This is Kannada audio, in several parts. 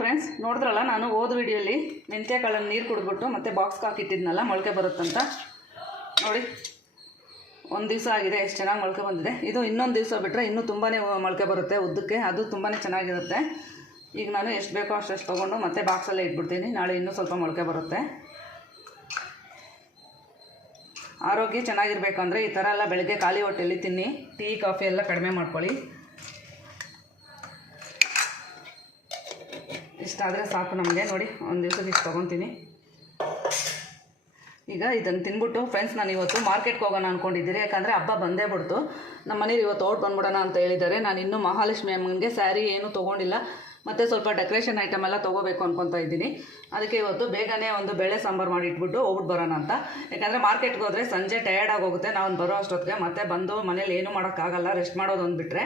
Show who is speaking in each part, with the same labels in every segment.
Speaker 1: ಫ್ರೆಂಡ್ಸ್ ನೋಡಿದ್ರಲ್ಲ ನಾನು ಹೋದ ವಿಡಿಯೋಲಿ ಮೆಂತ್ಯ ನೀರು ಕುಡಿದ್ಬಿಟ್ಟು ಮತ್ತೆ ಬಾಕ್ಸ್ಗೆ ಹಾಕಿಟ್ಟಿದ್ನಲ್ಲ, ಮೊಳಕೆ ಬರುತ್ತಂತ. ನೋಡಿ, ಒಂದು ದಿವಸ ಆಗಿದೆ, ಎಷ್ಟು ಚೆನ್ನಾಗಿ ಮೊಳಕೆ ಬಂದಿದೆ. ಇದು ಇನ್ನೊಂದು ದಿವಸ ಬಿಟ್ಟರೆ ಇನ್ನೂ ತುಂಬಾ ಮೊಳಕೆ ಬರುತ್ತೆ ಉದ್ದಕ್ಕೆ, ಅದು ತುಂಬಾ ಚೆನ್ನಾಗಿರುತ್ತೆ. ಈಗ ನಾನು ಎಷ್ಟು ಬೇಕೋ ಅಷ್ಟೆಷ್ಟು ತೊಗೊಂಡು ಮತ್ತೆ ಬಾಕ್ಸಲ್ಲೇ ಇಟ್ಬಿಡ್ತೀನಿ, ನಾಳೆ ಇನ್ನೂ ಸ್ವಲ್ಪ ಮೊಳಕೆ ಬರುತ್ತೆ. ಆರೋಗ್ಯ ಚೆನ್ನಾಗಿರ್ಬೇಕಂದ್ರೆ ಈ ಥರ ಎಲ್ಲ ಬೆಳಗ್ಗೆ ಖಾಲಿ ಹೊಟ್ಟೆಯಲ್ಲಿ ತಿನ್ನಿ, ಟೀ, ಕಾಫಿ ಎಲ್ಲ ಕಡಿಮೆ ಮಾಡ್ಕೊಳ್ಳಿ. ಇಷ್ಟಾದರೆ ಸಾಕು ನಮಗೆ. ನೋಡಿ, ಒಂದು ದಿವ್ಸಕ್ಕೆ ಇಷ್ಟು ತೊಗೊತೀನಿ. ಈಗ ಇದನ್ನು ತಿನ್ಬಿಟ್ಟು ಫ್ರೆಂಡ್ಸ್ ನಾನು ಇವತ್ತು ಮಾರ್ಕೆಟ್ಗೆ ಹೋಗೋಣ ಅಂದ್ಕೊಂಡಿದ್ದೀರಿ ಯಾಕಂದರೆ ಹಬ್ಬ ಬಂದೇ ಬಿಡ್ತು. ನಮ್ಮ ಮನೇಲಿ ಇವತ್ತು ಔಟ್ ಬಂದ್ಬಿಡೋಣ ಅಂತ ಹೇಳಿದ್ದಾರೆ. ನಾನು ಇನ್ನೂ ಮಹಾಲಕ್ಷ್ಮಿ ಅಮ್ಮನಿಗೆ ಸ್ಯಾರಿ ಏನೂ ತೊಗೊಂಡಿಲ್ಲ. ಮತ್ತು ಸ್ವಲ್ಪ ಡೆಕೋರೇಷನ್ ಐಟಮ್ ಎಲ್ಲ ತೊಗೋಬೇಕು ಅನ್ಕೊತಾ ಇದ್ದೀನಿ. ಅದಕ್ಕೆ ಇವತ್ತು ಬೇಗನೆ ಒಂದು ಬೇಳೆ ಸಾಂಬಾರು ಮಾಡಿ ಇಟ್ಬಿಟ್ಟು ಹೋಗ್ಬಿಟ್ಟು ಬರೋಣ ಅಂತ. ಯಾಕಂದರೆ ಮಾರ್ಕೆಟ್ಗೆ ಹೋದರೆ ಸಂಜೆ ಟಯರ್ಡ್ ಆಗೋಗುತ್ತೆ ನಾವು ಬರೋ ಅಷ್ಟೊತ್ತಿಗೆ ಮತ್ತೆ ಬಂದು ಮನೇಲಿ ಏನೂ ಮಾಡೋಕ್ಕಾಗಲ್ಲ. ರೆಸ್ಟ್ ಮಾಡೋದು ಅಂದ್ಬಿಟ್ರೆ.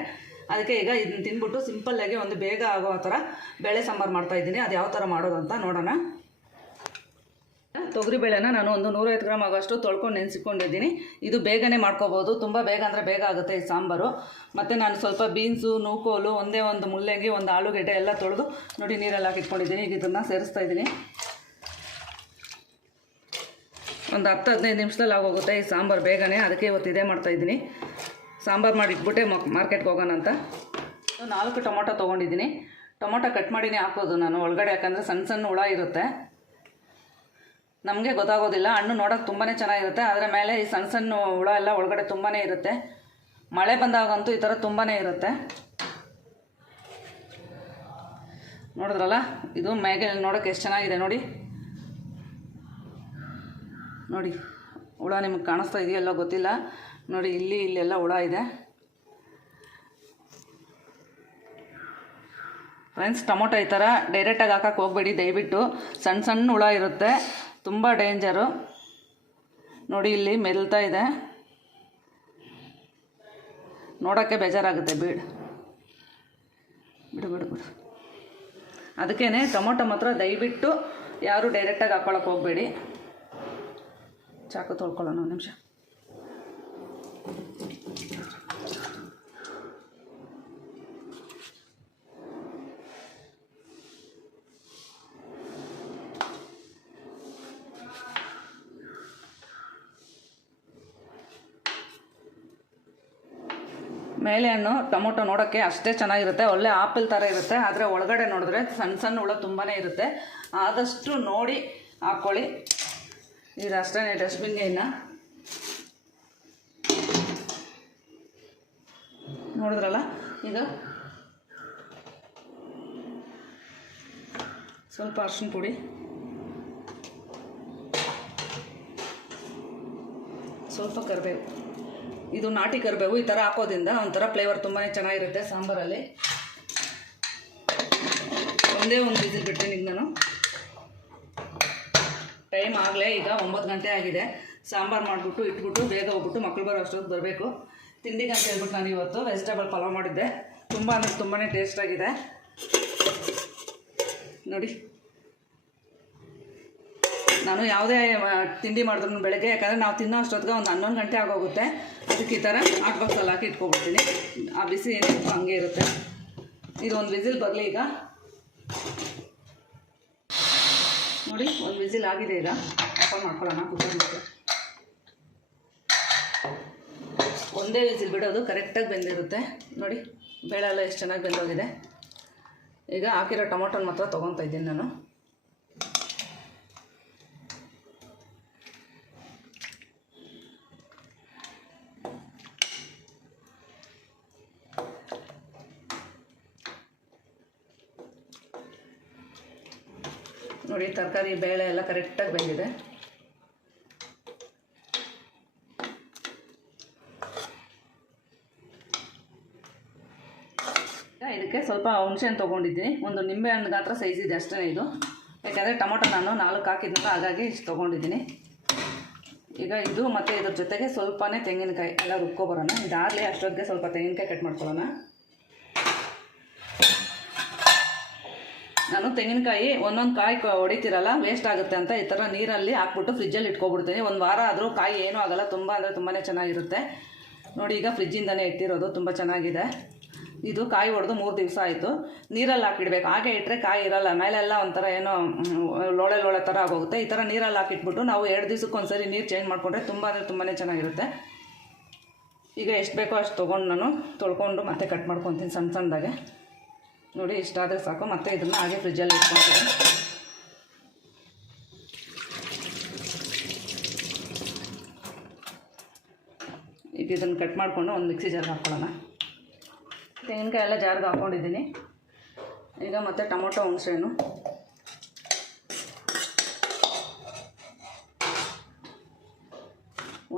Speaker 1: ಅದಕ್ಕೆ ಈಗ ಇದನ್ನ ತಿನ್ಬಿಟ್ಟು ಸಿಂಪಲ್ಲಾಗಿ ಒಂದು ಬೇಗ ಆಗೋ ಥರ ಬೇಳೆ ಸಾಂಬಾರು ಮಾಡ್ತಾಯಿದ್ದೀನಿ ಅದು ಯಾವ ಥರ ಅಂತ ನೋಡೋಣ. ತೊಗರಿಬೇಳೆನ ನಾನು ಒಂದು ನೂರೈವತ್ತು ಗ್ರಾಮ್ ಆಗೋಷ್ಟು ತೊಳ್ಕೊಂಡು ನೆನೆಸಿಕೊಂಡಿದ್ದೀನಿ. ಇದು ಬೇಗನೆ ಮಾಡ್ಕೋಬೋದು. ತುಂಬ ಬೇಗ ಅಂದರೆ ಬೇಗ ಆಗುತ್ತೆ ಈ ಸಾಂಬಾರು. ಮತ್ತು ನಾನು ಸ್ವಲ್ಪ ಬೀನ್ಸು, ನೂಕೋಲು, ಒಂದೇ ಒಂದು ಮುಲ್ಲಂಗಿ, ಒಂದು ಆಲೂಗೆಡ್ಡೆ ಎಲ್ಲ ತೊಳೆದು ನೋಡಿ ನೀರಲ್ಲಿ ಹಾಕಿಟ್ಕೊಂಡಿದ್ದೀನಿ ಈಗ ಇದನ್ನು ಸೇರಿಸ್ತಾ ಇದ್ದೀನಿ. ಒಂದು ಹತ್ತು ಹದಿನೈದು ನಿಮಿಷದಲ್ಲಿ ಆಗೋಗುತ್ತೆ ಈ ಸಾಂಬಾರು ಬೇಗನೆ. ಅದಕ್ಕೆ ಇವತ್ತು ಇದೇ ಮಾಡ್ತಾಯಿದ್ದೀನಿ ಸಾಂಬಾರು ಮಾಡಿಟ್ಬಿಟ್ಟೆ ಮಾರ್ಕೆಟ್ಗೆ ಹೋಗೋಣ ಅಂತ. ನಾಲ್ಕು ಟೊಮೊಟೊ ತೊಗೊಂಡಿದ್ದೀನಿ. ಟೊಮೊಟೊ ಕಟ್ ಮಾಡಿನೇ ಹಾಕೋದು ನಾನು ಒಳಗಡೆ, ಯಾಕಂದರೆ ಸಣ್ಣ ಸಣ್ಣ ಹುಳ ಇರುತ್ತೆ. ನಮಗೆ ಗೊತ್ತಾಗೋದಿಲ್ಲ. ಹಣ್ಣು ನೋಡೋಕೆ ತುಂಬಾ ಚೆನ್ನಾಗಿರುತ್ತೆ. ಅದರ ಮೇಲೆ ಈ ಸಣ್ಣ ಸಣ್ಣ ಹುಳ ಎಲ್ಲ ಒಳಗಡೆ ತುಂಬಾ ಇರುತ್ತೆ. ಮಳೆ ಬಂದಾಗಂತೂ ಈ ಥರ ತುಂಬಾ ಇರುತ್ತೆ. ನೋಡಿದ್ರಲ್ಲ? ಇದು ಮೇಗೆ ನೋಡೋಕೆ ಎಷ್ಟು ಚೆನ್ನಾಗಿದೆ ನೋಡಿ. ನೋಡಿ, ಹುಳ ನಿಮಗೆ ಕಾಣಿಸ್ತಾ ಇದೆಯಲ್ಲ ಗೊತ್ತಿಲ್ಲ. ನೋಡಿ, ಇಲ್ಲಿ, ಇಲ್ಲೆಲ್ಲ ಹುಳ ಇದೆ. ಫ್ರೆಂಡ್ಸ್ ಟೊಮೊಟೊ ಈ ಥರ ಡೈರೆಕ್ಟಾಗಿ ಹಾಕಕ್ಕೆ ಹೋಗಬೇಡಿ, ದಯವಿಟ್ಟು. ಸಣ್ಣ ಸಣ್ಣ ಹುಳ ಇರುತ್ತೆ, ತುಂಬ ಡೇಂಜರು ನೋಡಿ, ಇಲ್ಲಿ ಮೆಲ್ತಾ ಇದೆ. ನೋಡೋಕ್ಕೆ ಬೇಜಾರಾಗುತ್ತೆ ಬಿಡು ಬಿಡು ಬಿಡು ಬಿಡು. ಅದಕ್ಕೇ ಟೊಮೊಟೊ ಮಾತ್ರ ದಯವಿಟ್ಟು ಯಾರು ಡೈರೆಕ್ಟಾಗಿ ಹಾಕ್ಕೊಳಕ್ಕೆ ಹೋಗಬೇಡಿ. ಚಾಕು ತೊಳ್ಕೊಳ್ಳೋಣ, ಒಂದು ನಿಮಿಷ. ಮೇಲೆ ಹಣ್ಣು ಟೊಮೊಟೊ ನೋಡೋಕ್ಕೆ ಅಷ್ಟೇ ಚೆನ್ನಾಗಿರುತ್ತೆ. ಒಳ್ಳೆ ಆಪಲ್ ಥರ ಇರುತ್ತೆ. ಆದರೆ ಒಳಗಡೆ ನೋಡಿದ್ರೆ ಸಣ್ಣ ಸಣ್ಣ ಹುಳ ತುಂಬಾ ಇರುತ್ತೆ. ಆದಷ್ಟು ನೋಡಿ ಹಾಕ್ಕೊಳ್ಳಿ ಇದು ಅಷ್ಟೇ ಡಸ್ಟ್ಬಿನ್ಗೆ ಇನ್ನು ನೋಡಿದ್ರಲ್ಲ? ಇದು? ಸ್ವಲ್ಪ ಅರ್ಶಿನ ಪುಡಿ. ಸ್ವಲ್ಪ ಕರಿಬೇವು. ಇದು ನಾಟಿ ಕರಿಬೇವು, ಈ ಥರ ಹಾಕೋದ್ರಿಂದ ಒಂಥರ ಫ್ಲೇವರ್ ತುಂಬಾ ಚೆನ್ನಾಗಿರುತ್ತೆ ಸಾಂಬಾರಲ್ಲಿ. ಒಂದೇ ಒಂದು ವಿಸಿಲ್ ಬಿಡ್ತೀನಿ ಈಗ ನಾನು. ಟೈಮ್ ಆಗಲೇ ಈಗ ಒಂಬತ್ತು ಗಂಟೆ ಆಗಿದೆ. ಸಾಂಬಾರು ಮಾಡಿಬಿಟ್ಟು, ಇಟ್ಬಿಟ್ಟು, ಬೇಗ ಹೋಗ್ಬಿಟ್ಟು ಮಕ್ಕಳು ಬರೋ ಅಷ್ಟೊತ್ತು ಬರಬೇಕು. ತಿಂಡಿಗೆ ಅಂತ ಹೇಳ್ಬಿಟ್ಟು ನಾನು ಇವತ್ತು ವೆಜಿಟೇಬಲ್ ಪಲಾವ್ ಮಾಡಿದ್ದೆ. ತುಂಬ ಅಂದರೆ ತುಂಬಾ ಟೇಸ್ಟಾಗಿದೆ ನೋಡಿ. ನಾನು ಯಾವುದೇ ತಿಂಡಿ ಮಾಡಿದ್ರು ಬೆಳಗ್ಗೆ, ಯಾಕಂದರೆ ನಾವು ತಿನ್ನೋ ಅಷ್ಟೊತ್ತಿಗೆ ಒಂದು ಹನ್ನೊಂದು ಗಂಟೆ ಆಗೋಗುತ್ತೆ. ಅದಕ್ಕೆ ಈ ಥರ ಹಾಟ್ ಬಾಕ್ಸಲ್ಲಿ ಹಾಕಿ ಇಟ್ಕೊಬಿಡ್ತೀನಿ. ಆ ಬಿಸಿ ಏನಿತ್ತು ಹಂಗೆ ಇರುತ್ತೆ. ಇದು ಒಂದು ವಿಸಿಲ್ ಬರಲಿ ಈಗ. ನೋಡಿ, ಒಂದು ವಿಸಿಲ್ ಆಗಿದೆ ಈಗ. ಓಪನ್ ಮಾಡ್ಕೊಳ್ಳೋಣ, ಕುಕ್ಕರ್ ಒಂದೇ ವಿಸಿಲ್ ಬಿಡೋದು ಕರೆಕ್ಟಾಗಿ ಬೆಂದಿರುತ್ತೆ. ನೋಡಿ, ಬೇಳೆ ಎಲ್ಲ ಎಷ್ಟು ಚೆನ್ನಾಗಿ ಬೆಂದೋಗಿದೆ. ಈಗ ಹಾಕಿರೋ ಟೊಮೊಟೊನ ಮಾತ್ರ ತೊಗೊತಾ ಇದ್ದೀನಿ ನಾನು. ನೋಡಿ, ತರಕಾರಿ, ಬೇಳೆ ಎಲ್ಲ ಕರೆಕ್ಟಾಗಿ ಬೆಂದಿದೆ ಈಗ ಇದಕ್ಕೆ ಸ್ವಲ್ಪ ಹುಣಸೆಹಣ್ಣು ತೊಗೊಂಡಿದ್ದೀನಿ. ಒಂದು ನಿಂಬೆ ಹಣ್ಣು ಗಾತ್ರ ಸೈಜ್ ಇದೆ ಅಷ್ಟೇ ಇದು. ಯಾಕೆಂದರೆ ಟೊಮೊಟೊ ನಾನು ನಾಲ್ಕು ಹಾಕಿದ್ನಲ್ಲ, ಹಾಗಾಗಿ ಇಷ್ಟು ತೊಗೊಂಡಿದ್ದೀನಿ. ಈಗ ಇದು ಮತ್ತು ಇದ್ರ ಜೊತೆಗೆ ಸ್ವಲ್ಪನೇ ತೆಂಗಿನಕಾಯಿ ಎಲ್ಲ ರುಬ್ಕೊಬರೋಣ. ಇದಾಗಲಿ ಅಷ್ಟೊತ್ತಿಗೆ ಸ್ವಲ್ಪ ತೆಂಗಿನಕಾಯಿ ಕಟ್ ಮಾಡ್ಕೊಳ್ಳೋಣ. ನಾನು ತೆಂಗಿನಕಾಯಿ ಒಂದೊಂದು ಕಾಯಿ ಹೊಡಿತಿರಲ್ಲ ವೇಸ್ಟ್ ಆಗುತ್ತೆ ಅಂತ ಈ ಥರ ನೀರಲ್ಲಿ ಹಾಕ್ಬಿಟ್ಟು ಫ್ರಿಜ್ಜಲ್ಲಿ ಇಟ್ಕೊಬಿಡ್ತೀನಿ. ಒಂದು ವಾರ ಆದರೂ ಕಾಯಿ ಏನೂ ಆಗೋಲ್ಲ, ತುಂಬ ಅಂದರೆ ತುಂಬಾ ಚೆನ್ನಾಗಿರುತ್ತೆ. ನೋಡಿ, ಈಗ ಫ್ರಿಜ್ಜಿಂದನೇ ಇಟ್ಟಿರೋದು, ತುಂಬ ಚೆನ್ನಾಗಿದೆ. ಇದು ಕಾಯಿ ಹೊಡೆದು ಮೂರು ದಿವಸ ಆಯಿತು. ನೀರಲ್ಲಿ ಹಾಕಿಡ್ಬೇಕು. ಹಾಗೆ ಇಟ್ಟರೆ ಕಾಯಿ ಇರಲ್ಲ. ಮೇಲೆಲ್ಲ ಒಂಥರ ಏನೋ ಲೋಳೆ ಲೋಳೆ ಥರ ಆಗೋಗುತ್ತೆ. ಈ ಥರ ನೀರಲ್ಲಿ ಹಾಕಿಟ್ಬಿಟ್ಟು ನಾವು ಎರಡು ದಿವ್ಸಕ್ಕೆ ಒಂದ್ಸರಿ ನೀರು ಚೇಂಜ್ ಮಾಡಿಕೊಂಡ್ರೆ ತುಂಬ ಅಂದರೆ ತುಂಬಾ ಚೆನ್ನಾಗಿರುತ್ತೆ. ಈಗ ಎಷ್ಟು ಬೇಕೋ ಅಷ್ಟು ತೊಗೊಂಡು ನಾನು ತೊಳ್ಕೊಂಡು ಮತ್ತೆ ಕಟ್ ಮಾಡ್ಕೊತೀನಿ ಸಣ್ಣ ಸಣ್ಣದಾಗೆ ನೋಡಿ ಇಷ್ಟಾದರೆ ಸಾಕು. ಮತ್ತೆ ಇದನ್ನು ಹಾಗೆ ಫ್ರಿಜ್ಜಲ್ಲಿ ಇಟ್ಕೊತೀನಿ. ಈಗ ಇದನ್ನು ಕಟ್ ಮಾಡಿಕೊಂಡು ಒಂದು ಮಿಕ್ಸಿ ಜಾರ್ಗೆ ಹಾಕ್ಕೊಳ್ಳೋಣ ತೆಂಗಿನಕಾಯಿ ಎಲ್ಲ ಜಾರ್ಗೆ ಹಾಕ್ಕೊಂಡಿದ್ದೀನಿ ಈಗ ಮತ್ತೆ ಟೊಮೊಟೊ ಹುಣಸೆಹಣ್ಣು.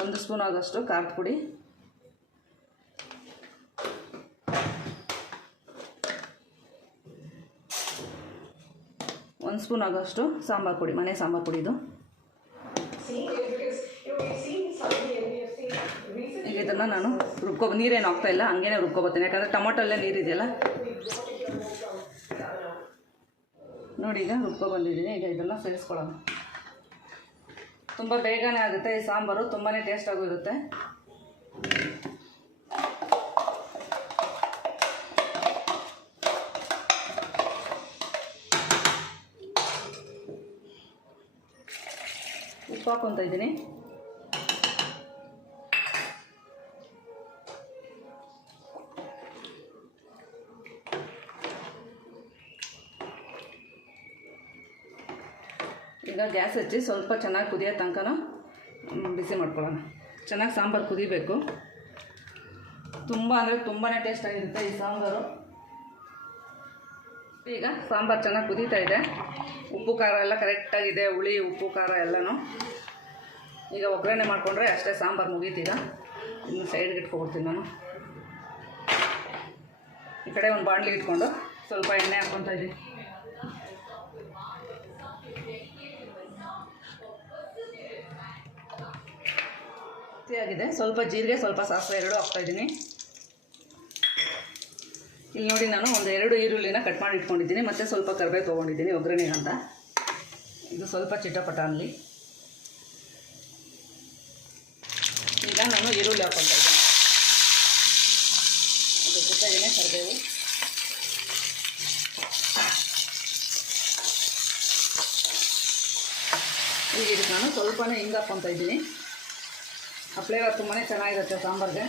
Speaker 1: ಒಂದು ಸ್ಪೂನ್ ಆಗೋಷ್ಟು ಖಾರದ ಪುಡಿ. ಒಂದು ಸ್ಪೂನ್ ಆಗೋಷ್ಟು ಸಾಂಬಾರು ಪುಡಿ, ಮನೆ ಸಾಂಬಾರು ಪುಡಿ ಇದು. ಇದನ್ನು ನಾನು ರುಬ್ಕೊ, ನೀರೇನು ಹಾಕ್ತಾ ಇಲ್ಲ, ಹಂಗೇನೆ ರುಬ್ಕೊಬತ್ತೀನಿ. ಯಾಕಂದರೆ ಟೊಮೊಟೊಲ್ಲೇ ನೀರಿದೆಯಲ್ಲ? ನೋಡಿ ಈಗ ರುಬ್ಕೊ ಬಂದಿದ್ದೀನಿ ಈಗ ಇದೆಲ್ಲ ಸೇರಿಸ್ಕೊಳ್ಳೋಣ. ತುಂಬ ಬೇಗನೆ ಆಗುತ್ತೆ ಈ ಸಾಂಬಾರು. ತುಂಬಾ ಟೇಸ್ಟಾಗೂ ಇರುತ್ತೆ. ಉಪ್ಪು ಹಾಕೊತ ಇದ್ದೀನಿ. ಈಗ ಗ್ಯಾಸ್ ಹಚ್ಚಿ ಸ್ವಲ್ಪ ಚೆನ್ನಾಗಿ ಕುದಿಯೋ ತನಕ ಬಿಸಿ ಮಾಡ್ಕೊಳ್ಳೋಣ. ಚೆನ್ನಾಗಿ ಸಾಂಬಾರು ಕುದಿಬೇಕು. ತುಂಬ ಅಂದರೆ ತುಂಬಾ ಟೇಸ್ಟ್ ಆಗಿರುತ್ತೆ ಈ ಸಾಂಬಾರು. ಈಗ ಸಾಂಬಾರು ಚೆನ್ನಾಗಿ ಕುದೀತಾ ಇದೆ. ಉಪ್ಪು ಖಾರ ಎಲ್ಲ ಕರೆಕ್ಟಾಗಿದೆ ಹುಳಿ, ಉಪ್ಪು, ಖಾರ ಎಲ್ಲನೂ. ಈಗ ಒಗ್ಗರಣೆ ಮಾಡಿಕೊಂಡ್ರೆ ಅಷ್ಟೇ ಸಾಂಬಾರು ಮುಗೀತೀಗ. ಇನ್ನು ಸೈಡ್ಗೆ ಇಟ್ಕೊಬಿಡ್ತೀನಿ ನಾನು. ಈ ಕಡೆ ಒಂದು ಬಾಣಲಿ ಇಟ್ಕೊಂಡು ಸ್ವಲ್ಪ ಎಣ್ಣೆ ಹಾಕ್ಕೊತಾ ಇದ್ದೀನಿ. ಆಗಿದೆ ಸ್ವಲ್ಪ ಜೀರಿಗೆ, ಸ್ವಲ್ಪ ಸಾಸಿವೆ ಎರಡು ಹಾಕ್ತಾ ಇದ್ದೀನಿ. ಇಲ್ಲಿ ನೋಡಿ ನಾನು ಒಂದು ಎರಡು ಈರುಳ್ಳಿನ ಕಟ್ ಮಾಡಿ ಇಟ್ಕೊಂಡಿದ್ದೀನಿ. ಮತ್ತು ಸ್ವಲ್ಪ ಕರಿಬೇವು ತೊಗೊಂಡಿದ್ದೀನಿ, ಒಗ್ಗರಣೆ ಅಂತ. ಇದು ಸ್ವಲ್ಪ ಅನ್ನಲಿ ಈಗ ನಾನು ಈರುಳ್ಳಿ ಹಾಕ್ಕೊತಾ ಇದ್ದೀನಿ. ಜೊತೆಗೇ ಕರಿಬೇವು. ಈಗ ನಾನು ಸ್ವಲ್ಪನೇ ಹಿಂಗೆ ಹಾಕ್ಕೊತಾ ಇದ್ದೀನಿ. ಆ ಫ್ಲೇವರ್ ತುಂಬಾ ಚೆನ್ನಾಗಿರುತ್ತೆ ಸಾಂಬಾರ್ಗೆ.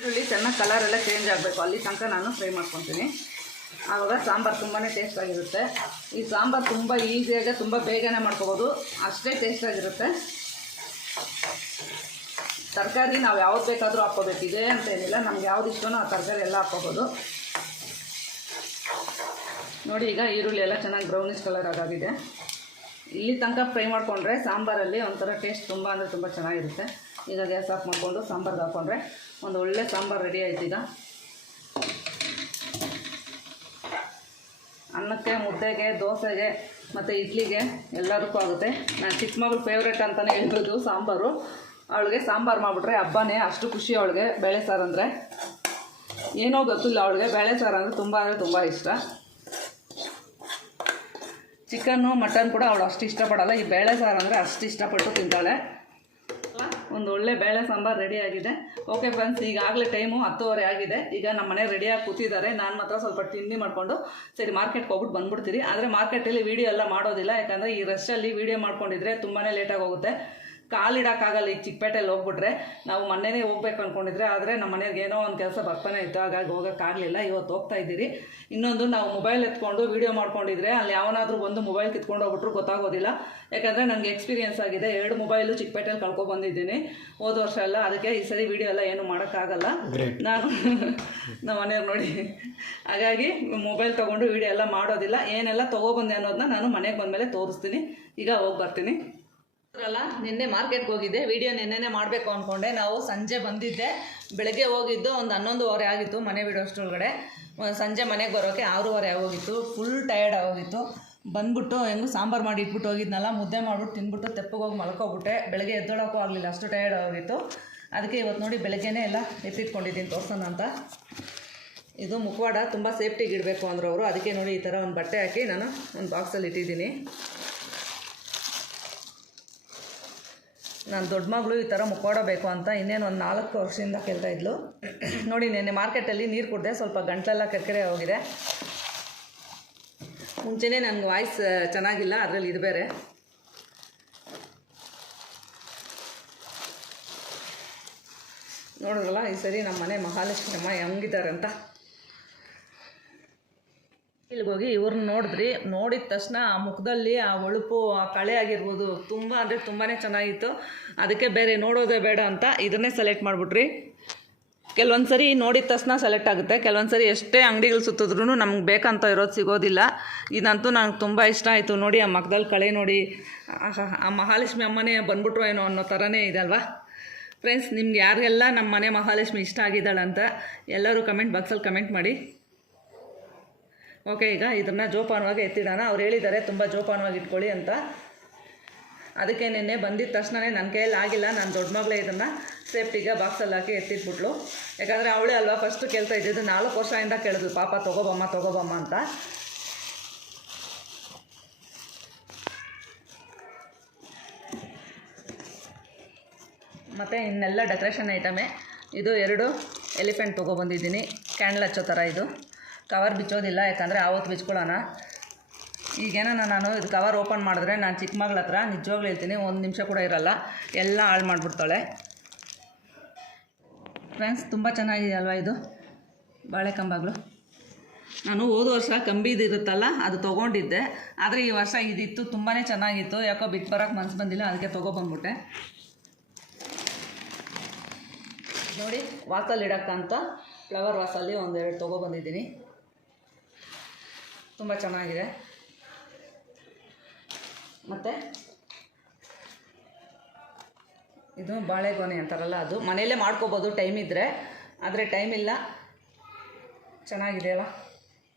Speaker 1: ಈರುಳ್ಳಿ ಚೆನ್ನಾಗಿ ಕಲರೆಲ್ಲ ಚೇಂಜ್ ಆಗಬೇಕು. ಅಲ್ಲಿ ತನಕ ನಾನು ಫ್ರೈ ಮಾಡ್ಕೊತೀನಿ. ಆವಾಗ ಸಾಂಬಾರು ತುಂಬಾ ಟೇಸ್ಟಾಗಿರುತ್ತೆ ಈ ಸಾಂಬಾರು ತುಂಬ ಈಸಿಯಾಗಿ ತುಂಬ ಬೇಗನೆ ಮಾಡ್ಕೋಬೋದು. ಅಷ್ಟೇ ಟೇಸ್ಟಾಗಿರುತ್ತೆ ತರಕಾರಿ ನಾವು ಯಾವ್ದು ಬೇಕಾದರೂ ಹಾಕ್ಕೋಬೇಕು. ಇದೆ ಅಂತೇನಿಲ್ಲ ನಮ್ಗೆ ಯಾವ್ದು ಇಷ್ಟನೋ ಆ ತರಕಾರಿ ಎಲ್ಲ ಹಾಕ್ಕೋಬೋದು. ನೋಡಿ ಈಗ ಈರುಳ್ಳಿ ಎಲ್ಲ ಚೆನ್ನಾಗಿ ಬ್ರೌನಿಷ್ ಕಲರ್ ಆಗಾಗಿದೆ. ಇಲ್ಲಿ ತನಕ ಫ್ರೈ ಮಾಡಿಕೊಂಡ್ರೆ ಸಾಂಬಾರಲ್ಲಿ ಒಂಥರ ಟೇಸ್ಟ್ ತುಂಬ ಅಂದರೆ ತುಂಬ ಚೆನ್ನಾಗಿರುತ್ತೆ. ಈಗ ಗ್ಯಾಸ್ ಆಫ್ ಮಾಡಿಕೊಂಡು ಸಾಂಬಾರ್ಗೆ ಹಾಕ್ಕೊಂಡ್ರೆ ಒಂದು ಒಳ್ಳೆ ಸಾಂಬಾರು ರೆಡಿ ಆಯ್ತು ಈಗ. ಅನ್ನಕ್ಕೆ, ಮುದ್ದೆಗೆ, ದೋಸೆಗೆ ಮತ್ತು ಇಡ್ಲಿಗೆ ಎಲ್ಲದಕ್ಕೂ ಆಗುತ್ತೆ. ನಾನು ಚಿಕ್ಕ ಮಗಳು ಫೇವ್ರೇಟ್ ಅಂತಲೇ ಹೇಳ್ಬೋದು ಸಾಂಬಾರು. ಅವಳಿಗೆ ಸಾಂಬಾರು ಮಾಡಿಬಿಟ್ರೆ ಹಬ್ಬನೇ ಅಷ್ಟು ಖುಷಿ ಅವಳಿಗೆ. ಬೇಳೆ ಸಾರು ಅಂದರೆ ಏನೋ ಗೊತ್ತಿಲ್ಲ ಅವಳಿಗೆ. ಬೇಳೆ ಸಾರು ಅಂದರೆ ತುಂಬ ಅಂದರೆ ತುಂಬ ಇಷ್ಟ. ಚಿಕನ್ನು, ಮಟನ್ ಕೂಡ ಅವಳು ಅಷ್ಟು ಇಷ್ಟಪಡಲ್ಲ. ಈ ಬೇಳೆ ಸಾರು ಅಂದರೆ ಅಷ್ಟು ಇಷ್ಟಪಟ್ಟು ತಿಂತಾಳೆ. ಒಂದು ಒಳ್ಳೆ ಬೇಳೆ ಸಾಂಬಾರು ರೆಡಿ ಆಗಿದೆ. ಓಕೆ ಫ್ರೆಂಡ್ಸ್ ಈಗಾಗಲೇ ಟೈಮು ಹತ್ತುವರೆ ಆಗಿದೆ. ಈಗ ನಮ್ಮ ಮನೆ ರೆಡಿಯಾಗಿ ಕೂತಿದ್ದಾರೆ. ನಾನು ಮಾತ್ರ ಸ್ವಲ್ಪ ತಿಂಡಿ ಮಾಡಿಕೊಂಡು ಸರಿ ಮಾರ್ಕೆಟ್ಗೆ ಹೋಗ್ಬಿಟ್ಟು ಬಂದ್ಬಿಡ್ತೀರಿ. ಆದರೆ ಮಾರ್ಕೆಟಲ್ಲಿ ವೀಡಿಯೋ ಎಲ್ಲ ಮಾಡೋದಿಲ್ಲ. ಯಾಕಂದರೆ ಈ ರಶಲ್ಲಿ ವೀಡಿಯೋ ಮಾಡ್ಕೊಂಡಿದ್ರೆ ತುಂಬಾ ಲೇಟಾಗಿ ಹೋಗುತ್ತೆ. ಕಾಲಿಡೋಕ್ಕಾಗಲ್ಲ ಈಗ ಚಿಕ್ಕಪೇಟೆಯಲ್ಲಿ ಹೋಗ್ಬಿಟ್ರೆ. ನಾವು ಮೊನ್ನೆನೇ ಹೋಗ್ಬೇಕು ಅಂದ್ಕೊಂಡಿದ್ರೆ ಆದರೆ ನಮ್ಮ ಮನೆಗೆ ಏನೋ ಒಂದು ಕೆಲಸ ಬರ್ತಾನೆ ಇತ್ತು ಹಾಗಾಗಿ ಹೋಗೋಕ್ಕಾಗಲಿಲ್ಲ ಇವತ್ತು ಹೋಗ್ತಾ ಇದ್ದೀರಿ. ಇನ್ನೊಂದು ನಾವು ಮೊಬೈಲ್ ಎತ್ಕೊಂಡು ವೀಡಿಯೋ ಮಾಡ್ಕೊಂಡಿದ್ರೆ ಅಲ್ಲಿ ಯಾವನಾದರೂ ಒಂದು ಮೊಬೈಲ್ ಕಿತ್ಕೊಂಡು ಹೋಗ್ಬಿಟ್ರು ಗೊತ್ತಾಗೋದಿಲ್ಲ. ಯಾಕಂದರೆ ನನಗೆ ಎಕ್ಸ್ಪೀರಿಯೆನ್ಸ್ ಆಗಿದೆ. ಎರಡು ಮೊಬೈಲು ಚಿಕ್ಕಪೇಟೆಯಲ್ಲಿ ಕಳ್ಕೊಬಂದಿದ್ದೀನಿ ಹೋದ ವರ್ಷ ಎಲ್ಲ ಅದಕ್ಕೆ ಈ ಸರಿ ವೀಡಿಯೋ ಎಲ್ಲ ಏನು ಮಾಡೋಕ್ಕಾಗಲ್ಲ. ನಾನು ನಮ್ಮ ಮನೆಯವ್ರು ನೋಡಿ. ಹಾಗಾಗಿ ಮೊಬೈಲ್ ತೊಗೊಂಡು ವೀಡಿಯೋ ಎಲ್ಲ ಮಾಡೋದಿಲ್ಲ. ಏನೆಲ್ಲ ತೊಗೊಬಂದೆ ಅನ್ನೋದನ್ನ ನಾನು ಮನೆಗೆ ಬಂದಮೇಲೆ ತೋರಿಸ್ತೀನಿ. ಈಗ ಹೋಗಿ ಬರ್ತೀನಿ. ಅಲ್ಲ ನಿನ್ನೆ ಮಾರ್ಕೆಟ್ಗೆ ಹೋಗಿದ್ದೆ. ವಿಡಿಯೋ ನಿನ್ನೆನೇ ಮಾಡಬೇಕು ಅಂದ್ಕೊಂಡೆ ನಾವು ಸಂಜೆ ಬಂದಿದ್ದೆ. ಬೆಳಗ್ಗೆ ಹೋಗಿದ್ದು ಒಂದು ಹನ್ನೊಂದುವರೆ ಆಗಿತ್ತು ಮನೆ ಬಿಡೋಷ್ಟರೊಳಗಡೆ ಮ- ಸಂಜೆ ಮನೆಗೆ ಬರೋಕ್ಕೆ ಆರೂವರೆ ಆಗೋಗಿತ್ತು. ಫುಲ್ ಟಯರ್ಡ್ ಆಗೋಗಿತ್ತು. ಬಂದ್ಬಿಟ್ಟು ಹೆಂಗೂ ಸಾಂಬಾರು ಮಾಡಿ ಇಟ್ಬಿಟ್ಟು ಹೋಗಿದ್ನಲ್ಲ, ಮುದ್ದೆ ಮಾಡ್ಬಿಟ್ಟು ತಿಂದ್ಬಿಟ್ಟು ತೆಪ್ಪಗೋಗಿ ಮಲ್ಕೊಬಿಟ್ಟೆ. ಬೆಳಗ್ಗೆ ಎದ್ದೋಳಕ್ಕೂ ಆಗಲಿಲ್ಲ, ಅಷ್ಟು ಟಯರ್ಡ್ ಆಗೋಗಿತ್ತು. ಅದಕ್ಕೆ ಇವತ್ತು ನೋಡಿ ಬೆಳಗ್ಗೆನೇ ಎಲ್ಲ ಎತ್ತಿಟ್ಕೊಂಡಿದ್ದೀನಿ, ತೋರ್ಸೋಣ ಅಂತ. ಇದು ಮುಖವಾಡ, ತುಂಬ ಸೇಫ್ಟಿಗೆ ಇಡಬೇಕು ಅಂದರು ಅವರು. ಅದಕ್ಕೆ ನೋಡಿ ಈ ಥರ ಒಂದು ಬಟ್ಟೆ ಹಾಕಿ ನಾನು ಒಂದು ಬಾಕ್ಸಲ್ಲಿ ಇಟ್ಟಿದ್ದೀನಿ. ನನ್ನ ದೊಡ್ಡ ಮಗಳು ಈ ಥರ ಮುಕ್ಕೋಡಬೇಕು ಅಂತ ಇನ್ನೇನು ಒಂದು ನಾಲ್ಕು ವರ್ಷದಿಂದ ಕೇಳ್ತಾ ಇದ್ಲು. ನೋಡಿ, ನೆನ್ನೆ ಮಾರ್ಕೆಟಲ್ಲಿ ನೀರು ಕುಡಿದೆ ಸ್ವಲ್ಪ ಗಂಟಲೆಲ್ಲ ಕೆರ್ಕೆರೆ ಹೋಗಿದೆ. ಮುಂಚೆನೇ ನನಗೆ ವಾಯ್ಸ್ ಚೆನ್ನಾಗಿಲ್ಲ, ಅದರಲ್ಲಿ ಇದು ಬೇರೆ. ನೋಡಿದ್ರಲ್ಲ, ಈ ಸರಿ ನಮ್ಮ ಮನೆ ಮಹಾಲಕ್ಷ್ಮಿ ಅಮ್ಮ ಹೆಂಗಿದ್ದಾರೆ ಅಂತ. ಇಲ್ಲಿಗೆ ಹೋಗಿ ಇವ್ರನ್ನ ನೋಡಿದ್ರಿ, ನೋಡಿದ ತಕ್ಷಣ ಆ ಮುಖದಲ್ಲಿ ಆ ಹೊಳಪು ಆ ಕಳೆ ಆಗಿರ್ಬೋದು, ತುಂಬ ಅಂದರೆ ತುಂಬಾ ಚೆನ್ನಾಗಿತ್ತು. ಅದಕ್ಕೆ ಬೇರೆ ನೋಡೋದೇ ಬೇಡ ಅಂತ ಇದನ್ನೇ ಸೆಲೆಕ್ಟ್ ಮಾಡಿಬಿಟ್ರಿ. ಕೆಲವೊಂದು ಸರಿ ನೋಡಿದ ತಕ್ಷಣ ಸೆಲೆಕ್ಟ್ ಆಗುತ್ತೆ. ಕೆಲವೊಂದು ಸರಿ ಎಷ್ಟೇ ಅಂಗಡಿಗಳು ಸುತ್ತಿದ್ರೂ ನಮ್ಗೆ ಬೇಕಂತ ಇರೋದು ಸಿಗೋದಿಲ್ಲ. ಇದಂತೂ ನನಗೆ ತುಂಬ ಇಷ್ಟ ಆಯಿತು. ನೋಡಿ ಆ ಮಗದಲ್ಲಿ ಕಳೆ ನೋಡಿ. ಆ ಮಹಾಲಕ್ಷ್ಮಿ ಅಮ್ಮನೇ ಬಂದ್ಬಿಟ್ರು ಏನೋ ಅನ್ನೋ ಥರನೇ ಇದೆ ಅಲ್ವಾ? ಫ್ರೆಂಡ್ಸ್ ನಿಮ್ಗೆ ಯಾರಿಗೆಲ್ಲ ನಮ್ಮ ಮನೆ ಮಹಾಲಕ್ಷ್ಮಿ ಇಷ್ಟ ಆಗಿದ್ದಾಳಂತ ಎಲ್ಲರೂ ಕಮೆಂಟ್ ಬಾಕ್ಸಲ್ಲಿ ಕಮೆಂಟ್ ಮಾಡಿ. ಓಕೆ, ಈಗ ಇದನ್ನು ಜೋಪಾನವಾಗಿ ಎತ್ತಿಡೋಣ ಅವ್ರು ಹೇಳಿದ್ದಾರೆ, ತುಂಬ ಜೋಪಾನವಾಗಿ ಇಟ್ಕೊಳ್ಳಿ ಅಂತ. ಅದಕ್ಕೆ ನಿನ್ನೆ ಬಂದಿದ್ದ ತಕ್ಷಣವೇ ನನ್ನ ಕೈಯಲ್ಲಿ ಆಗಿಲ್ಲ. ನಾನು ದೊಡ್ಡ ಮಗಳೇ ಇದನ್ನು ಸೇಫ್ಟಿಗೆ ಬಾಕ್ಸಲ್ಲಿ ಹಾಕಿ ಎತ್ತಿಟ್ಬಿಟ್ಲು. ಯಾಕಂದರೆ ಅವಳೇ ಅಲ್ವಾ ಫಸ್ಟು ಕೇಳ್ತಾ ಇದ್ದಿದ್ದು. ನಾಲ್ಕು ವರ್ಷದಿಂದ ಕೇಳಿದ್ಲು, ಪಾಪ ತೊಗೊಬಮ್ಮ ತೊಗೊಬಮ್ಮ ಅಂತ. ಮತ್ತು ಇನ್ನೆಲ್ಲ ಡೆಕೋರೇಷನ್ ಐಟಮೇ ಇದು ಎರಡು ಎಲಿಫೆಂಟ್ ತೊಗೊಬಂದಿದ್ದೀನಿ ಕ್ಯಾಂಡಲ್ ಹಚ್ಚೋ ಥರ ಇದು. ಕವರ್ ಬಿಚ್ಚೋದಿಲ್ಲ, ಯಾಕಂದರೆ ಆವತ್ತು ಬಿಚ್ಕೊಳ್ಳೋಣ. ಈಗೇನೋ ನಾನು ಇದು ಕವರ್ ಓಪನ್ ಮಾಡಿದ್ರೆ ನಾನು ಚಿಕ್ಕ ಮಗಳ ಹತ್ರ ನಿಜವಾಗ್ಲೂ ಹೇಳ್ತೀನಿ, ಒಂದು ನಿಮಿಷ ಕೂಡ ಇರಲ್ಲ, ಎಲ್ಲ ಹಾಳು ಮಾಡಿಬಿಡ್ತಾಳೆ. ಫ್ರೆಂಡ್ಸ್ ತುಂಬ ಚೆನ್ನಾಗಿದೆ ಅಲ್ವಾ ಇದು? ಬಾಳೆ ಕಂಬಗಳು. ನಾನು ಹೋದ ವರ್ಷ ಕಂಬಿದು ಇರುತ್ತಲ್ಲ, ಅದು ತೊಗೊಂಡಿದ್ದೆ. ಆದರೆ ಈ ವರ್ಷ ಇದಿತ್ತು ತುಂಬಾ ಚೆನ್ನಾಗಿತ್ತು. ಯಾಕೋ ಬಿಟ್ಟು ಬರೋಕ್ಕೆ ಮನಸ್ಸು ಬಂದಿಲ್ಲ, ಅದಕ್ಕೆ ತೊಗೊಬಂದ್ಬಿಟ್ಟೆ ನೋಡಿ, ವಾಸಲ್ಲಿ ಇಡೋಕ್ಕಂತ ಫ್ಲವರ್ ವಾಸಲ್ಲಿ ಒಂದೆರಡು ತೊಗೊಬಂದಿದ್ದೀನಿ ತುಂಬ ಚೆನ್ನಾಗಿದೆ. ಮತ್ತು? ಇದು ಬಾಳೆಗೊನೆ ಅಂತಾರಲ್ಲ ಅದು. ಮನೆಯಲ್ಲೇ ಮಾಡ್ಕೋಬೋದು, ಟೈಮ್ ಇದ್ದರೆ ಆದರೆ ಟೈಮ್ ಇಲ್ಲ. ಚೆನ್ನಾಗಿದೆ ಅಲ್ಲ?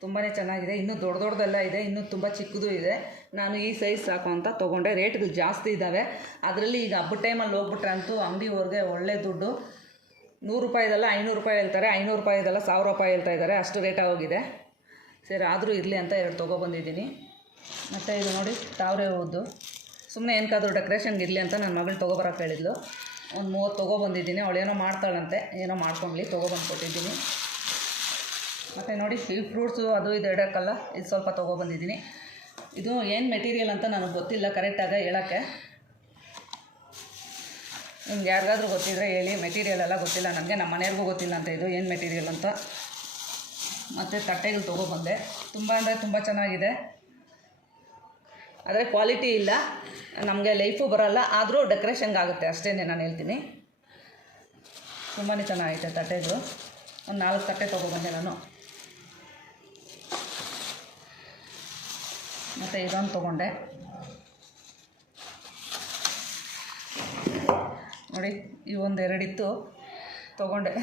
Speaker 1: ತುಂಬಾ ಚೆನ್ನಾಗಿದೆ. ಇನ್ನೂ ದೊಡ್ಡ ದೊಡ್ಡದೆಲ್ಲ ಇದೆ. ಇನ್ನೂ ತುಂಬ ಚಿಕ್ಕದು ಇದೆ. ನಾನು ಈ ಸೈಜ್ ಸಾಕು ಅಂತ ತೊಗೊಂಡೆ. ರೇಟ್ಗಳು ಜಾಸ್ತಿ ಇದ್ದಾವೆ ಅದರಲ್ಲಿ ಈಗ ಹಬ್ಬದ ಟೈಮಲ್ಲಿ ಹೋಗ್ಬಿಟ್ರೆ ಅಂತೂ ಅಂಗಡಿಯವ್ರಿಗೆ ಒಳ್ಳೆ ದುಡ್ಡು. ನೂರು ರೂಪಾಯಿದೆಲ್ಲ ಐನೂರು ರೂಪಾಯಿ ಹೇಳ್ತಾರೆ. ಐನೂರು ರೂಪಾಯಿದೆಲ್ಲ ಸಾವಿರ ರೂಪಾಯಿ ಹೇಳ್ತಾ ಇದ್ದಾರೆ. ಅಷ್ಟು ರೇಟ್ ಆಗೋಗಿದೆ ಸರಿ, ಆದರೂ ಇರಲಿ ಅಂತ ಎರಡು ತೊಗೊಬಂದಿದ್ದೀನಿ ಮತ್ತು ಇದು ನೋಡಿ, ತಾವರೆ ಹೂದ್ದು ಸುಮ್ಮನೆ ಏನಕ್ಕಾದರೂ ಡೆಕೋರೇಷನ್ಗೆ ಇರಲಿ ಅಂತ ನನ್ನ ಮಗಳು ತೊಗೊಬರಕ್ಕೆ ಹೇಳಿದ್ಲು. ಒಂದು ಮೂವತ್ತು ತೊಗೊಬಂದಿದ್ದೀನಿ ಅವಳು ಏನೋ ಮಾಡ್ತಾಳಂತೆ. ಏನೋ ಮಾಡ್ಕೊಂಡ್ಲಿ ತೊಗೊಬಂದು ಕೊಟ್ಟಿದ್ದೀನಿ ಮತ್ತು ನೋಡಿ, ಈ ಫ್ರೂಟ್ಸು ಅದು ಇದು ಇಡೋಕ್ಕಲ್ಲ ಇದು ಸ್ವಲ್ಪ ತೊಗೊಬಂದಿದ್ದೀನಿ ಇದು ಏನು ಮೆಟೀರಿಯಲ್ ಅಂತ ನನಗೆ ಗೊತ್ತಿಲ್ಲ ಕರೆಕ್ಟಾಗಿ ಹೇಳೋಕ್ಕೆ. ನಿಮ್ಗೆ ಯಾರಿಗಾದ್ರೂ ಗೊತ್ತಿದ್ರೆ ಹೇಳಿ. ಮೆಟೀರಿಯಲ್ ಎಲ್ಲ ಗೊತ್ತಿಲ್ಲ ನನಗೆ ನಮ್ಮ ಮನೆಯವ್ರಿಗೂ ಗೊತ್ತಿಲ್ಲ ಅಂತ ಇದು ಏನು ಮೆಟೀರಿಯಲ್ ಅಂತ. ಮತ್ತು ತಟ್ಟೆಗಳು ತೊಗೊಬಂದೆ. ತುಂಬ ಅಂದರೆ ತುಂಬ ಚೆನ್ನಾಗಿದೆ. ಆದರೆ ಕ್ವಾಲಿಟಿ ಇಲ್ಲ. ನಮಗೆ ಲೈಫು ಬರೋಲ್ಲ. ಆದರೂ ಡೆಕೋರೇಷನ್ಗೆ ಆಗುತ್ತೆ. ಅಷ್ಟೇ ನಾನು ಹೇಳ್ತೀನಿ. ತುಂಬಾ ಚೆನ್ನಾಗೈತೆ ತಟ್ಟೆಗಳು. ಒಂದು ನಾಲ್ಕು ತಟ್ಟೆ ತೊಗೊಬಂದೆ ನಾನು. ಮತ್ತು ಇದೊಂದು ತೊಗೊಂಡೆ. ನೋಡಿ, ಈ ಒಂದು ಎರಡಿತ್ತು. ತೊಗೊಂಡೆ.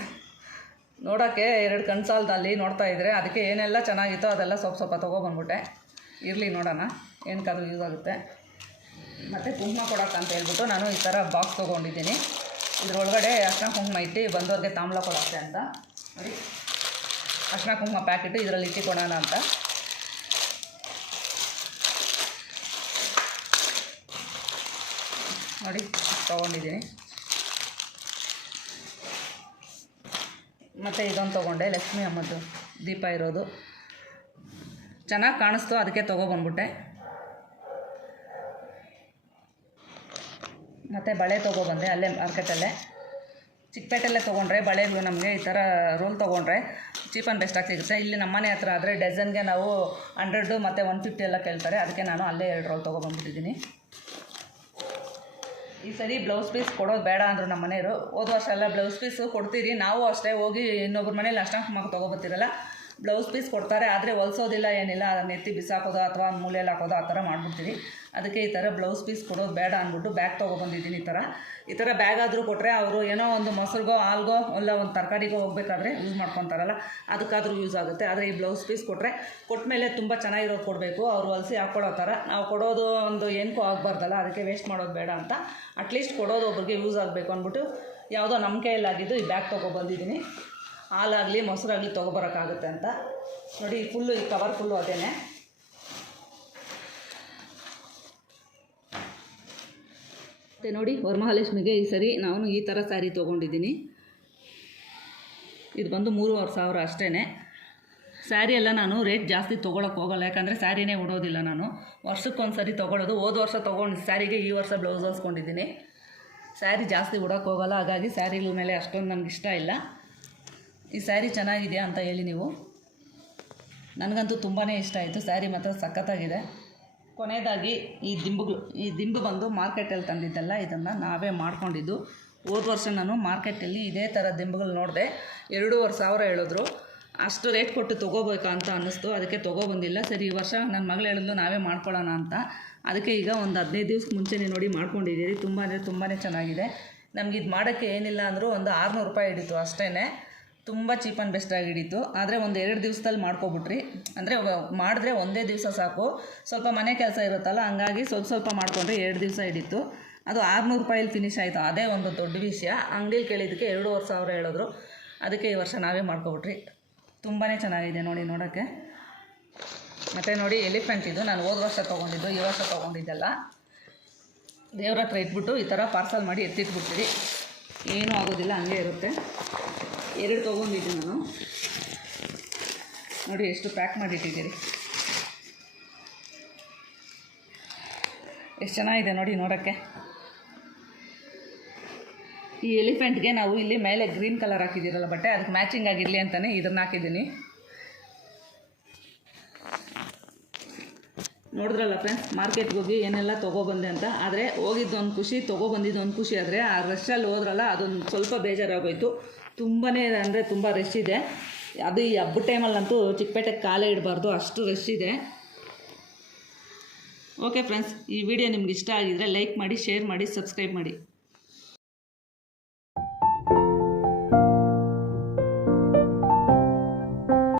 Speaker 1: ನೋಡೋಕ್ಕೆ ಎರಡು ಕನ್ಸಾಲ್ದಲ್ಲಿ ನೋಡ್ತಾ ಇದ್ರೆ ಅದಕ್ಕೆ ಏನೆಲ್ಲ ಚೆನ್ನಾಗಿತ್ತೋ ಅದೆಲ್ಲ ಸ್ವಲ್ಪ ಸ್ವಲ್ಪ ತೊಗೊಬಂದ್ಬಿಟ್ಟೆ. ಇರಲಿ ನೋಡೋಣ ಏನಕ್ಕಾದ್ರೂ ಯೂಸ್ ಆಗುತ್ತೆ. ಮತ್ತು ಕುಂಕುಮ ಕೊಡೋಕೆ ಅಂತ ಹೇಳ್ಬಿಟ್ಟು ನಾನು ಈ ಥರ ಬಾಕ್ಸ್ ತೊಗೊಂಡಿದ್ದೀನಿ. ಇದರೊಳಗಡೆ ಅರ್ಶಿನ ಕುಂಕುಮ ಇಟ್ಟು ಬಂದವ್ರಿಗೆ ತಾಮ್ಲ ಕೊಡೋಕ್ಕೆ ಅಂತ. ನೋಡಿ ಅರ್ಶಿನ ಕುಂಕುಮ ಪ್ಯಾಕೆಟು ಇದರಲ್ಲಿ ಇಟ್ಟು ಕೊಡೋಣ ಅಂತ. ನೋಡಿ, ತೊಗೊಂಡಿದ್ದೀನಿ. ಮತ್ತು ಇದೊಂದು ತೊಗೊಂಡೆ. ಲಕ್ಷ್ಮಿ ಅಮ್ಮದ್ದು ದೀಪ ಇರೋದು. ಚೆನ್ನಾಗಿ ಕಾಣಿಸ್ತು, ಅದಕ್ಕೆ ತೊಗೊಬಂದ್ಬಿಟ್ಟೆ ಮತ್ತು ಬಳೆ ತೊಗೊಬಂದೆ ಅಲ್ಲೇ ಮಾರ್ಕೆಟಲ್ಲೇ. ಚಿಕ್ಕಪೇಟೆಲ್ಲೇ ತೊಗೊಂಡ್ರೆ ಬಳೆಗಳು ನಮಗೆ ಈ ಥರ ರೋಲ್ ತೊಗೊಂಡ್ರೆ ಚೀಪ್ ಆ್ಯಂಡ್ ಬೆಸ್ಟಾಗಿ ಸಿಗುತ್ತೆ. ಇಲ್ಲಿ ನಮ್ಮನೆ ಹತ್ರ ಆದರೆ ಡಜನ್ಗೆ ನಾವು ಹಂಡ್ರೆಡು ಮತ್ತು ಒನ್ ಫಿಫ್ಟಿ ಎಲ್ಲ ಕೇಳ್ತಾರೆ. ಅದಕ್ಕೆ ನಾನು ಅಲ್ಲೇ ಎರಡು ರೋಲ್ ತೊಗೊಬಂದ್ಬಿಟ್ಟಿದ್ದೀನಿ ಈ ಸರಿ ಬ್ಲೌಸ್ ಪೀಸ್ ಕೊಡೋದು ಬೇಡ ಅಂದರು ನಮ್ಮ ಮನೆಯವರು. ಹೋದ ವರ್ಷ ಎಲ್ಲ ಬ್ಲೌಸ್ ಪೀಸು ಕೊಡ್ತೀರಿ, ನಾವು ಅಷ್ಟೇ ಹೋಗಿ ಇನ್ನೊಬ್ರ ಮನೇಲಿ ಅಷ್ಟಂಕ ಮಗ ತೊಗೊಬತ್ತೀರಲ್ಲ ಬ್ಲೌಸ್ ಪೀಸ್ ಕೊಡ್ತಾರೆ, ಆದರೆ ಹೊಲ್ಸೋದಿಲ್ಲ, ಏನಿಲ್ಲ, ಅದನ್ನ ಎತ್ತಿ ಬಿಸಾಕೋದು ಅಥವಾ ಮೂಲೆಯಲ್ಲಿ ಹಾಕೋದು ಆ ಥರ ಮಾಡಿಬಿಡ್ತೀವಿ. ಅದಕ್ಕೆ ಈ ಥರ ಬ್ಲೌಸ್ ಪೀಸ್ ಕೊಡೋದು ಬೇಡ ಅಂದ್ಬಿಟ್ಟು ಬ್ಯಾಗ್ ತೊಗೊಬಂದಿದ್ದೀನಿ ಈ ಥರ. ಈ ಥರ ಬ್ಯಾಗ್ ಆದರೂ ಕೊಟ್ಟರೆ ಅವರು ಏನೋ ಒಂದು ಮೊಸರಿಗೋ, ಹಾಲ್ಗೋ, ಇಲ್ಲ ಒಂದು ತರಕಾರಿಗೋ ಹೋಗ್ಬೇಕಾದ್ರೆ ಯೂಸ್ ಮಾಡ್ಕೊತಾರಲ್ಲ, ಅದಕ್ಕಾದರೂ ಯೂಸ್ ಆಗುತ್ತೆ. ಆದರೆ ಈ ಬ್ಲೌಸ್ ಪೀಸ್ ಕೊಟ್ಟರೆ ಕೊಟ್ಟಮೇಲೆ ತುಂಬ ಚೆನ್ನಾಗಿರೋದು ಕೊಡಬೇಕು. ಅವರು ಹೊಲಿಸಿ ಹಾಕ್ಕೊಡೋ ಥರ. ನಾವು ಕೊಡೋದು ಒಂದು ಏನಕ್ಕೂ ಆಗಬಾರ್ದಲ್ಲ, ಅದಕ್ಕೆ ವೇಸ್ಟ್ ಮಾಡೋದು ಬೇಡ ಅಂತ. ಅಟ್ಲೀಸ್ಟ್ ಕೊಡೋದು ಒಬ್ರಿಗೆ ಯೂಸ್ ಆಗಬೇಕು ಅಂದ್ಬಿಟ್ಟು ಯಾವುದೋ ನಮ್ಮ ಕೈಯಲ್ಲಾಗಿದ್ದು ಈ ಬ್ಯಾಗ್ ತೊಗೊಬಂದಿದ್ದೀನಿ ಹಾಲಾಗಲಿ, ಮೊಸರಾಗಲಿ ತೊಗೊಬರೋಕ್ಕಾಗುತ್ತೆ ಅಂತ. ನೋಡಿ ಫುಲ್ಲು, ಈ ಕವರ್ ಫುಲ್ಲು ಅದೇನೆ. ಮತ್ತು ನೋಡಿ, ವರಮಹಾಲಕ್ಷ್ಮಿಗೆ ಈ ಸರಿ ನಾನು ಈ ಥರ ಸ್ಯಾರಿ ತೊಗೊಂಡಿದ್ದೀನಿ. ಇದು ಬಂದು ಮೂರುವರೆ ಸಾವಿರ ಅಷ್ಟೇ ಸ್ಯಾರಿ ಎಲ್ಲ ನಾನು ರೇಟ್ ಜಾಸ್ತಿ ತೊಗೊಳಕ್ಕೆ ಹೋಗಲ್ಲ, ಯಾಕಂದರೆ ಸ್ಯಾರಿನೇ ಉಡೋದಿಲ್ಲ ನಾನು. ವರ್ಷಕ್ಕೊಂದು ಸರಿ ತೊಗೊಳೋದು. ಹೋದ ವರ್ಷ ತೊಗೊಂಡು ಸ್ಯಾರಿಗೆ ಈ ವರ್ಷ ಬ್ಲೌಸ್ ಹೊಲ್ಸ್ಕೊಂಡಿದ್ದೀನಿ. ಸ್ಯಾರಿ ಜಾಸ್ತಿ ಉಡೋಕ್ಕೆ ಹೋಗಲ್ಲ, ಹಾಗಾಗಿ ಸ್ಯಾರಿಗಳ ಮೇಲೆ ಅಷ್ಟೊಂದು ನನಗೆ ಇಷ್ಟ ಇಲ್ಲ. ಈ ಸ್ಯಾರಿ ಚೆನ್ನಾಗಿದೆಯಾ ಅಂತ ಹೇಳಿ ನೀವು. ನನಗಂತೂ ತುಂಬಾ ಇಷ್ಟ ಆಯಿತು. ಸ್ಯಾರಿ ಮಾತ್ರ ಸಖತ್ತಾಗಿದೆ. ಕೊನೆಯದಾಗಿ ಈ ದಿಂಬುಗಳು, ಈ ದಿಂಬು ಬಂದು ಮಾರ್ಕೆಟಲ್ಲಿ ತಂದಿದ್ದಲ್ಲ ಇದನ್ನು ನಾವೇ ಮಾಡ್ಕೊಂಡಿದ್ದು. ಹೋದ ವರ್ಷ ನಾನು ಮಾರ್ಕೆಟಲ್ಲಿ ಇದೇ ಥರ ದಿಂಬುಗಳು ನೋಡಿದೆ. ಎರಡೂವರೆ ಸಾವಿರ ಹೇಳಿದ್ರು. ಅಷ್ಟು ರೇಟ್ ಕೊಟ್ಟು ತೊಗೋಬೇಕಾ ಅಂತ ಅನ್ನಿಸ್ತು. ಅದಕ್ಕೆ ತೊಗೊಬಂದಿಲ್ಲ. ಸರಿ, ಈ ವರ್ಷ ನನ್ನ ಮಗಳು ಹೇಳಿದ್ಲು ನಾವೇ ಮಾಡ್ಕೊಳ್ಳೋಣ ಅಂತ. ಅದಕ್ಕೆ ಈಗ ಒಂದು ಹದಿನೈದು ದಿವ್ಸಕ್ಕೆ ಮುಂಚೆನೇ ನೋಡಿ ಮಾಡ್ಕೊಂಡಿದ್ದೀರಿ. ತುಂಬ ಅಂದರೆ ತುಂಬಾ ಚೆನ್ನಾಗಿದೆ. ನಮ್ಗೆ ಇದು ಮಾಡೋಕ್ಕೆ ಏನಿಲ್ಲ ಅಂದರೂ ಒಂದು ಆರುನೂರು ರೂಪಾಯಿ ಹಿಡಿತು ಅಷ್ಟೇ ತುಂಬ ಚೀಪ್ ಆ್ಯಂಡ್ ಬೆಸ್ಟಾಗಿ ಹಿಡಿತು. ಆದರೆ ಒಂದು ಎರಡು ದಿವಸದಲ್ಲಿ ಮಾಡ್ಕೊಬಿಟ್ರಿ. ಅಂದರೆ ಮಾಡಿದ್ರೆ ಒಂದೇ ದಿವಸ ಸಾಕು. ಸ್ವಲ್ಪ ಮನೆ ಕೆಲಸ ಇರುತ್ತಲ್ಲ, ಹಂಗಾಗಿ ಸ್ವಲ್ಪ ಸ್ವಲ್ಪ ಮಾಡಿಕೊಂಡ್ರೆ ಎರಡು ದಿವಸ ಹಿಡಿತು. ಅದು ಆರುನೂರು ರೂಪಾಯಲ್ಲಿ ಫಿನಿಶ್ ಆಯಿತು. ಅದೇ ಒಂದು ದೊಡ್ಡ ವಿಷಯ. ಅಂಗಡಿಲಿ ಕೇಳಿದ್ದಕ್ಕೆ ಎರಡೂವರೆ ಸಾವಿರ ಹೇಳಿದ್ರು. ಅದಕ್ಕೆ ಈ ವರ್ಷ ನಾವೇ ಮಾಡ್ಕೊಬಿಟ್ರಿ. ತುಂಬಾ ಚೆನ್ನಾಗಿದೆ ನೋಡಿ ನೋಡೋಕ್ಕೆ. ಮತ್ತು ನೋಡಿ ಎಲಿಫೆಂಟ್ ಇದು. ನಾನು ಹೋದ ವರ್ಷ ತೊಗೊಂಡಿದ್ದು, ಈ ವರ್ಷ ತೊಗೊಂಡಿದ್ದೆಲ್ಲ. ದೇವ್ರ ಹತ್ರ ಇಟ್ಬಿಟ್ಟು ಈ ಥರ ಪಾರ್ಸಲ್ ಮಾಡಿ ಎತ್ತಿಟ್ಬಿಡ್ತೀರಿ. ಏನೂ ಆಗೋದಿಲ್ಲ, ಹಂಗೆ ಇರುತ್ತೆ. ಎರಡು ತೊಗೊಂಡಿದ್ದೆ ನಾನು. ನೋಡಿ ಎಷ್ಟು ಪ್ಯಾಕ್ ಮಾಡಿಟ್ಟಿದ್ದೀರಿ. ಎಷ್ಟು ಚೆನ್ನಾಗಿದೆ ನೋಡಿ ನೋಡೋಕ್ಕೆ. ಈ ಎಲಿಫೆಂಟ್ಗೆ ನಾವು ಇಲ್ಲಿ ಮೇಲೆ ಗ್ರೀನ್ ಕಲರ್ ಹಾಕಿದ್ದೀರಲ್ಲ ಬಟ್ಟೆ, ಅದಕ್ಕೆ ಮ್ಯಾಚಿಂಗ್ ಆಗಿರಲಿ ಅಂತಲೇ ಇದನ್ನು ಹಾಕಿದ್ದೀನಿ. ನೋಡಿದ್ರಲ್ಲ ಫ್ರೆಂಡ್ಸ್ ಮಾರ್ಕೆಟ್ಗೆ ಹೋಗಿ ಏನೆಲ್ಲ ತೊಗೊಬಂದೆ ಅಂತ. ಆದರೆ ಹೋಗಿದ್ದೊಂದು ಖುಷಿ, ತೊಗೊಬಂದಿದ್ದು ಒಂದು ಖುಷಿ ಆದರೆ ಆ ರಶಲ್ಲಿ ಹೋದ್ರಲ್ಲ ಅದೊಂದು ಸ್ವಲ್ಪ ಬೇಜಾರಾಗೋಯ್ತು. ತುಂಬಾ ಅಂದರೆ ತುಂಬ ರಶ್ ಇದೆ. ಅದು ಈ ಹಬ್ಬದ ಟೈಮಲ್ಲಂತೂ ಚಿಕ್ಕಪೇಟೆಗೆ ಕಾಲೇ ಇಡಬಾರ್ದು, ಅಷ್ಟು ರಶ್ ಇದೆ. ಓಕೆ ಫ್ರೆಂಡ್ಸ್ ಈ ವಿಡಿಯೋ ನಿಮ್ಗೆ ಇಷ್ಟ ಆಗಿದರೆ ಲೈಕ್ ಮಾಡಿ ಶೇರ್ ಮಾಡಿ ಸಬ್ಸ್ಕ್ರೈಬ್ ಮಾಡಿ.